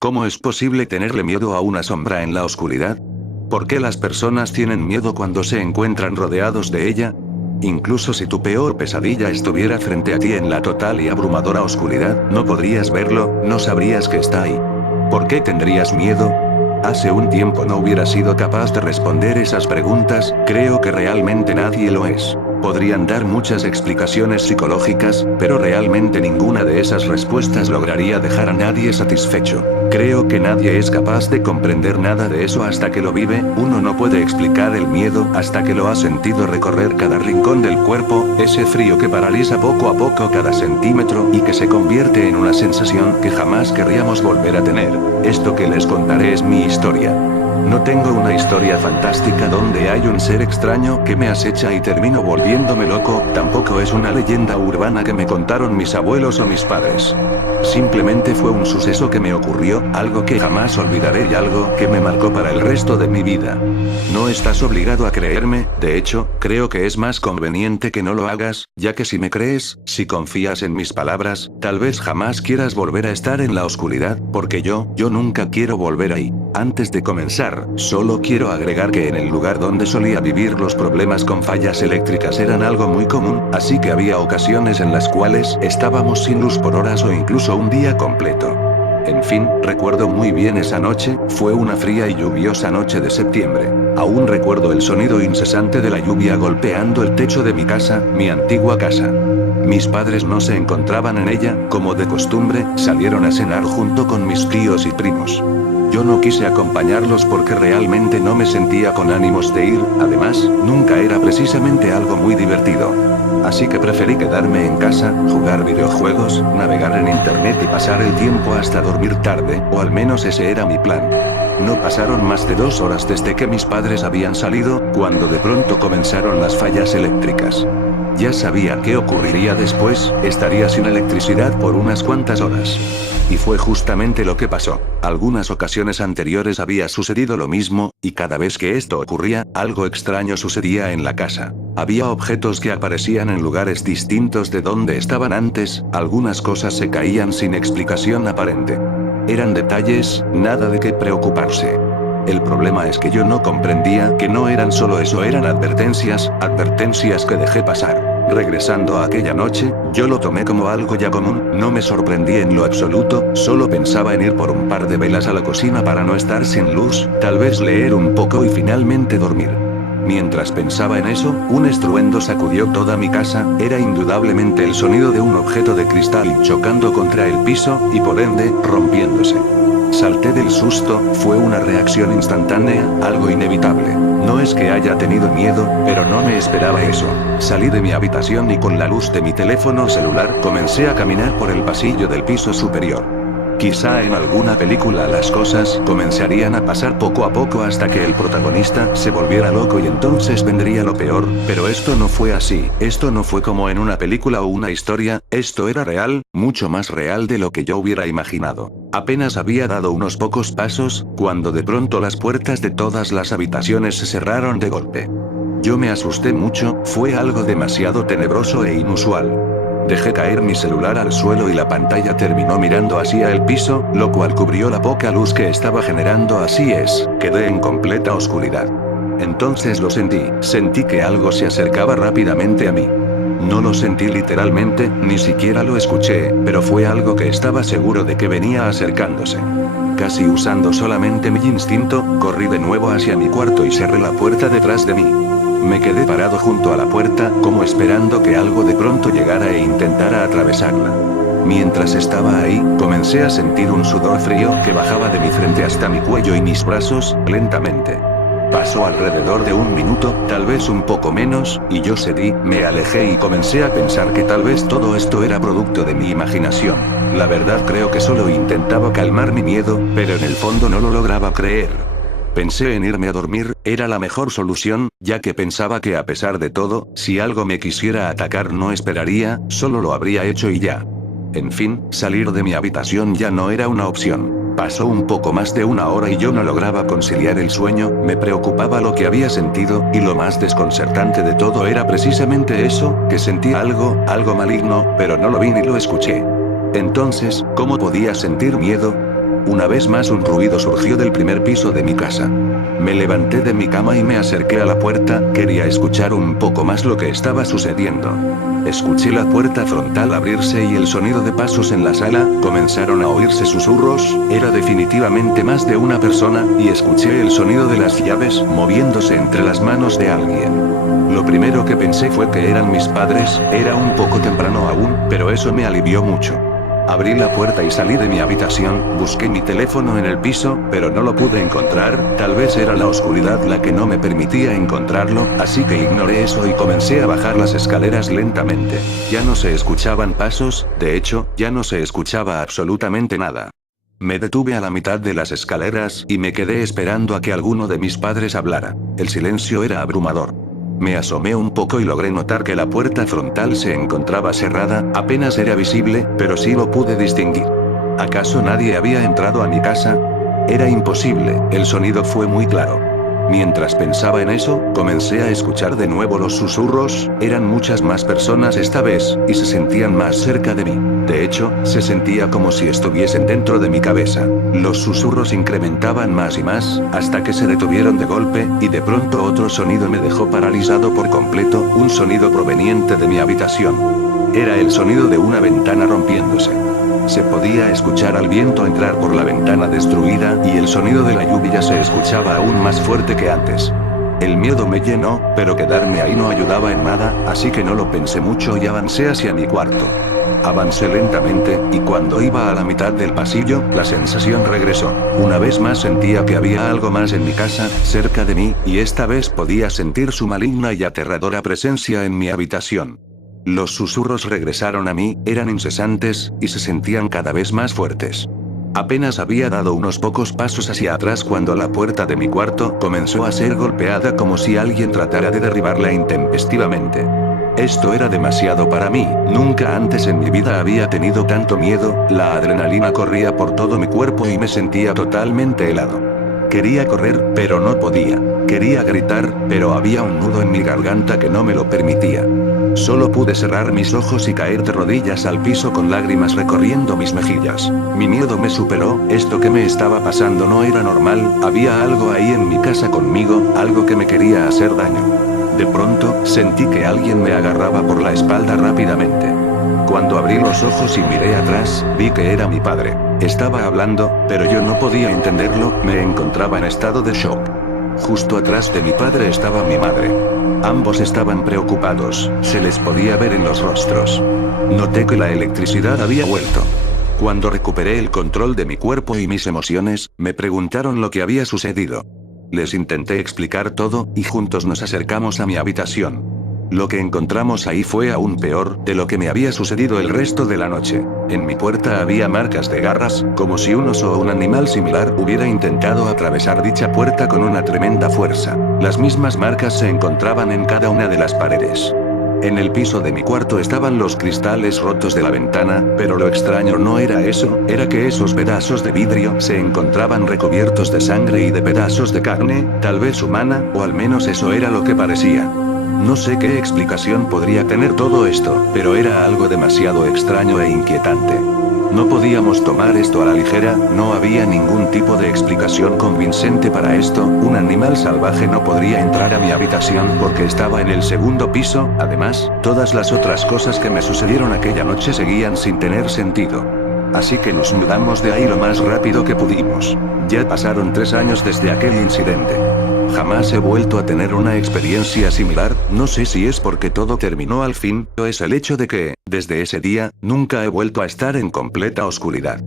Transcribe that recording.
¿Cómo es posible tenerle miedo a una sombra en la oscuridad? ¿Por qué las personas tienen miedo cuando se encuentran rodeados de ella? Incluso si tu peor pesadilla estuviera frente a ti en la total y abrumadora oscuridad, no podrías verlo, no sabrías que está ahí. ¿Por qué tendrías miedo? Hace un tiempo no hubiera sido capaz de responder esas preguntas, creo que realmente nadie lo es. Podrían dar muchas explicaciones psicológicas, pero realmente ninguna de esas respuestas lograría dejar a nadie satisfecho. Creo que nadie es capaz de comprender nada de eso hasta que lo vive, uno no puede explicar el miedo hasta que lo ha sentido recorrer cada rincón del cuerpo, ese frío que paraliza poco a poco cada centímetro y que se convierte en una sensación que jamás querríamos volver a tener. Esto que les contaré es mi historia. No tengo una historia fantástica donde hay un ser extraño que me acecha y termino volviéndome loco, tampoco es una leyenda urbana que me contaron mis abuelos o mis padres. Simplemente fue un suceso que me ocurrió, algo que jamás olvidaré y algo que me marcó para el resto de mi vida. No estás obligado a creerme, de hecho, creo que es más conveniente que no lo hagas, ya que si me crees, si confías en mis palabras, tal vez jamás quieras volver a estar en la oscuridad, porque yo nunca quiero volver ahí. Antes de comenzar, solo quiero agregar que en el lugar donde solía vivir los problemas con fallas eléctricas eran algo muy común, así que había ocasiones en las cuales estábamos sin luz por horas o incluso un día completo. En fin, recuerdo muy bien esa noche, fue una fría y lluviosa noche de septiembre. Aún recuerdo el sonido incesante de la lluvia golpeando el techo de mi casa, mi antigua casa. Mis padres no se encontraban en ella, como de costumbre, salieron a cenar junto con mis tíos y primos. Yo no quise acompañarlos porque realmente no me sentía con ánimos de ir, además, nunca era precisamente algo muy divertido. Así que preferí quedarme en casa, jugar videojuegos, navegar en internet y pasar el tiempo hasta dormir tarde, o al menos ese era mi plan. No pasaron más de 2 horas desde que mis padres habían salido, cuando de pronto comenzaron las fallas eléctricas. Ya sabía qué ocurriría después, estaría sin electricidad por unas cuantas horas. Y fue justamente lo que pasó. Algunas ocasiones anteriores había sucedido lo mismo, y cada vez que esto ocurría, algo extraño sucedía en la casa. Había objetos que aparecían en lugares distintos de donde estaban antes, algunas cosas se caían sin explicación aparente. Eran detalles, nada de qué preocuparse. El problema es que yo no comprendía que no eran solo eso, eran advertencias que dejé pasar. Regresando a aquella noche, yo lo tomé como algo ya común, no me sorprendí en lo absoluto, solo pensaba en ir por un par de velas a la cocina para no estar sin luz, tal vez leer un poco y finalmente dormir. Mientras pensaba en eso, un estruendo sacudió toda mi casa, era indudablemente el sonido de un objeto de cristal chocando contra el piso, y por ende, rompiéndose. Salté del susto, fue una reacción instantánea, algo inevitable. No es que haya tenido miedo, pero no me esperaba eso. Salí de mi habitación y con la luz de mi teléfono celular comencé a caminar por el pasillo del piso superior. Quizá en alguna película las cosas comenzarían a pasar poco a poco hasta que el protagonista se volviera loco y entonces vendría lo peor, pero esto no fue así, esto no fue como en una película o una historia, esto era real, mucho más real de lo que yo hubiera imaginado. Apenas había dado unos pocos pasos, cuando de pronto las puertas de todas las habitaciones se cerraron de golpe. Yo me asusté mucho, fue algo demasiado tenebroso e inusual. Dejé caer mi celular al suelo y la pantalla terminó mirando hacia el piso, lo cual cubrió la poca luz que estaba generando, así es, quedé en completa oscuridad. Entonces lo sentí que algo se acercaba rápidamente a mí. No lo sentí literalmente, ni siquiera lo escuché, pero fue algo que estaba seguro de que venía acercándose. Casi usando solamente mi instinto, corrí de nuevo hacia mi cuarto y cerré la puerta detrás de mí. Me quedé parado junto a la puerta, como esperando que algo de pronto llegara e intentara atravesarla. Mientras estaba ahí, comencé a sentir un sudor frío que bajaba de mi frente hasta mi cuello y mis brazos, lentamente. Pasó alrededor de 1 minuto, tal vez un poco menos, y yo cedí, me alejé y comencé a pensar que tal vez todo esto era producto de mi imaginación. La verdad creo que solo intentaba calmar mi miedo, pero en el fondo no lo lograba creer. Pensé en irme a dormir, era la mejor solución, ya que pensaba que a pesar de todo, si algo me quisiera atacar no esperaría, solo lo habría hecho y ya. En fin, salir de mi habitación ya no era una opción. Pasó un poco más de 1 hora y yo no lograba conciliar el sueño, me preocupaba lo que había sentido, y lo más desconcertante de todo era precisamente eso, que sentí algo maligno, pero no lo vi ni lo escuché. Entonces, ¿cómo podía sentir miedo? Una vez más un ruido surgió del primer piso de mi casa. Me levanté de mi cama y me acerqué a la puerta, quería escuchar un poco más lo que estaba sucediendo. Escuché la puerta frontal abrirse y el sonido de pasos en la sala, comenzaron a oírse susurros, era definitivamente más de una persona, y escuché el sonido de las llaves moviéndose entre las manos de alguien. Lo primero que pensé fue que eran mis padres, era un poco temprano aún, pero eso me alivió mucho. Abrí la puerta y salí de mi habitación, busqué mi teléfono en el piso, pero no lo pude encontrar, tal vez era la oscuridad la que no me permitía encontrarlo, así que ignoré eso y comencé a bajar las escaleras lentamente. Ya no se escuchaban pasos, de hecho, ya no se escuchaba absolutamente nada. Me detuve a la mitad de las escaleras y me quedé esperando a que alguno de mis padres hablara. El silencio era abrumador. Me asomé un poco y logré notar que la puerta frontal se encontraba cerrada, apenas era visible, pero sí lo pude distinguir. ¿Acaso nadie había entrado a mi casa? Era imposible, el sonido fue muy claro. Mientras pensaba en eso, comencé a escuchar de nuevo los susurros, eran muchas más personas esta vez, y se sentían más cerca de mí. De hecho, se sentía como si estuviesen dentro de mi cabeza. Los susurros incrementaban más y más, hasta que se detuvieron de golpe, y de pronto otro sonido me dejó paralizado por completo, un sonido proveniente de mi habitación. Era el sonido de una ventana rompiéndose. Se podía escuchar al viento entrar por la ventana destruida y el sonido de la lluvia se escuchaba aún más fuerte que antes. El miedo me llenó, pero quedarme ahí no ayudaba en nada, así que no lo pensé mucho y avancé hacia mi cuarto. Avancé lentamente, y cuando iba a la mitad del pasillo, la sensación regresó. Una vez más sentía que había algo más en mi casa, cerca de mí, y esta vez podía sentir su maligna y aterradora presencia en mi habitación. Los susurros regresaron a mí, eran incesantes, y se sentían cada vez más fuertes. Apenas había dado unos pocos pasos hacia atrás cuando la puerta de mi cuarto comenzó a ser golpeada como si alguien tratara de derribarla intempestivamente. Esto era demasiado para mí, nunca antes en mi vida había tenido tanto miedo, la adrenalina corría por todo mi cuerpo y me sentía totalmente helado. Quería correr, pero no podía. Quería gritar, pero había un nudo en mi garganta que no me lo permitía. Solo pude cerrar mis ojos y caer de rodillas al piso con lágrimas recorriendo mis mejillas. Mi miedo me superó, esto que me estaba pasando no era normal, había algo ahí en mi casa conmigo, algo que me quería hacer daño. De pronto, sentí que alguien me agarraba por la espalda rápidamente. Cuando abrí los ojos y miré atrás, vi que era mi padre. Estaba hablando, pero yo no podía entenderlo, me encontraba en estado de shock. Justo atrás de mi padre estaba mi madre. Ambos estaban preocupados, se les podía ver en los rostros. Noté que la electricidad había vuelto. Cuando recuperé el control de mi cuerpo y mis emociones, me preguntaron lo que había sucedido. Les intenté explicar todo, y juntos nos acercamos a mi habitación. Lo que encontramos ahí fue aún peor de lo que me había sucedido el resto de la noche. En mi puerta había marcas de garras, como si un oso o un animal similar hubiera intentado atravesar dicha puerta con una tremenda fuerza. Las mismas marcas se encontraban en cada una de las paredes. En el piso de mi cuarto estaban los cristales rotos de la ventana, pero lo extraño no era eso, era que esos pedazos de vidrio se encontraban recubiertos de sangre y de pedazos de carne, tal vez humana, o al menos eso era lo que parecía. No sé qué explicación podría tener todo esto, pero era algo demasiado extraño e inquietante. No podíamos tomar esto a la ligera, no había ningún tipo de explicación convincente para esto, un animal salvaje no podría entrar a mi habitación porque estaba en el segundo piso, además, todas las otras cosas que me sucedieron aquella noche seguían sin tener sentido. Así que nos mudamos de ahí lo más rápido que pudimos. Ya pasaron 3 años desde aquel incidente. Jamás he vuelto a tener una experiencia similar, no sé si es porque todo terminó al fin, o es el hecho de que, desde ese día, nunca he vuelto a estar en completa oscuridad.